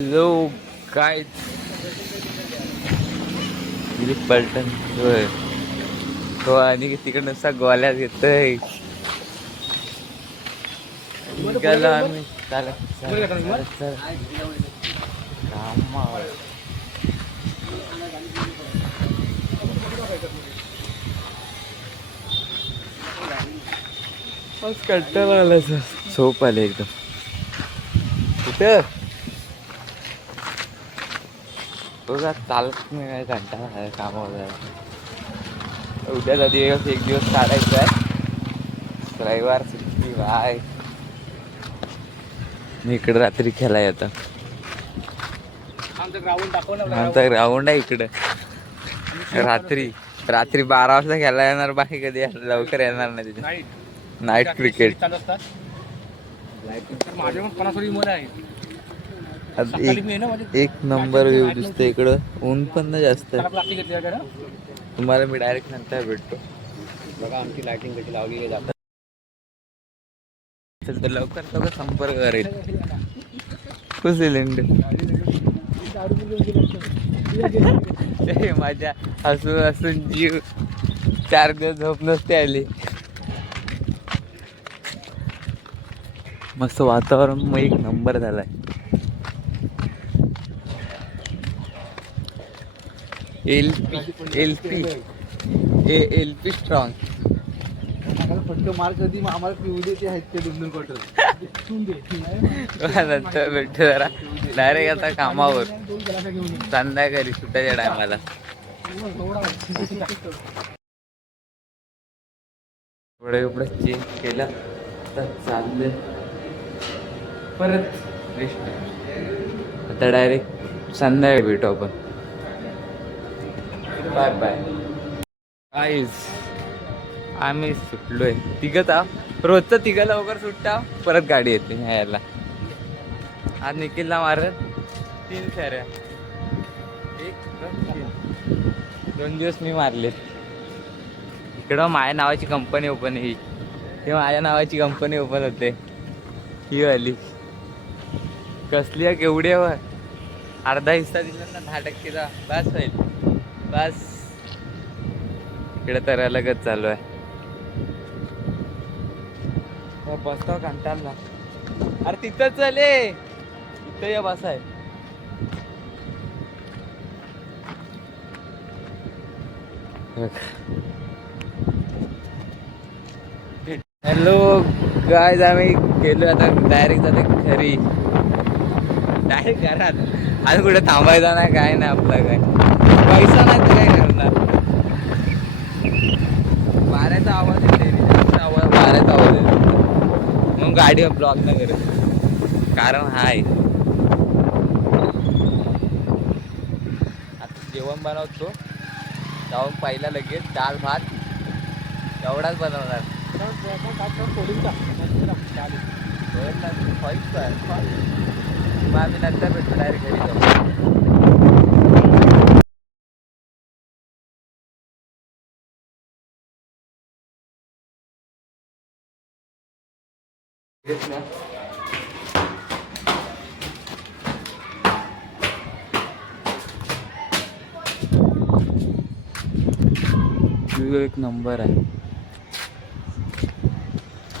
Hello काय पलटण तो आणि तिकडे नुसता गोल्यात येतय. निघालो आम्ही आज कंटाळा आला सर, झोप आले एकदम. कुठं बघा चालत नाही काय, कंटाळा आहे कामावर. उद्याचा दिवस एक दिवस काढायचा आहे, रविवार सुट्टी बाय. मी इकडे रात्री खेळायला येतं. आमचा ग्राउंड आहे इकडे. रात्री 12 वाजता खेळायला येणार, बाकी कधी लवकर येणार नाही तिथे. नाईट क्रिकेट एक नंबर व्ह्यू दिसतो इकडं. ऊन पण नाही जास्त आहे. तुम्हाला मी डायरेक्ट नंतर भेटतो. बघा आमची लाइटिंग कशी लावली जातात. तर लवकर संपर्क करेल. माझ्या हसून जीव 4 दिवस झोप नसते आली. मस्त वातावरण मग एक नंबर झालाय. एलपी स्ट्रॉंग फटक मार कधी आम्हाला पिऊ देते आहेत ते 2-2 क्वार्टर. नंतर भेटतो जरा डायरेक्ट आता कामावर संध्याकाळी सुट्ट्याच्या टायमाला. थोडं चेंज केलं तर चाललं परत रेस्ट. आता डायरेक्ट संध्याकाळी भेटू आपण. Bye bye. आईज आम्ही सुटलोय तिघच रोजचं तिघं लवकर सुटता, परत गाडी येते यायला. आज निखिलला मारत 3 फेऱ्या, 1 2 3 दिवस मी मारले. इकडं माझ्या नावाची कंपनी ओपन आहे. ही माझ्या नावाची कंपनी ओपन होते. ही वाली कसली आहे, केवढी आहे. अर्धा हिस्सा दिला ना 10%चा बस होईल. बस इकडे तर अलगच चालू आहे. बसतो कंटाळला. अरे तिथं चले, इथं या बस आहे. हॅलो गाईज, आम्ही गेलो आता डायरेक्ट जाते घरी. डायरेक्ट घरात. आज कुठे थांबायचा नाही काय नाही. आपला काय पैसा नाही तर काय करणार. वाऱ्याचा आवाज येते, वाऱ्याचा आवाज येतो मग गाडी ब्लॉक नाही करत. कारण हाय आता जेवण बनवतो, जाऊन पहिला लगेच डाळ भात एवढाच बनवणार. मग आम्ही नंतर भेटतो डायरेक्ट घरी जाऊ. एक नंबर आहे.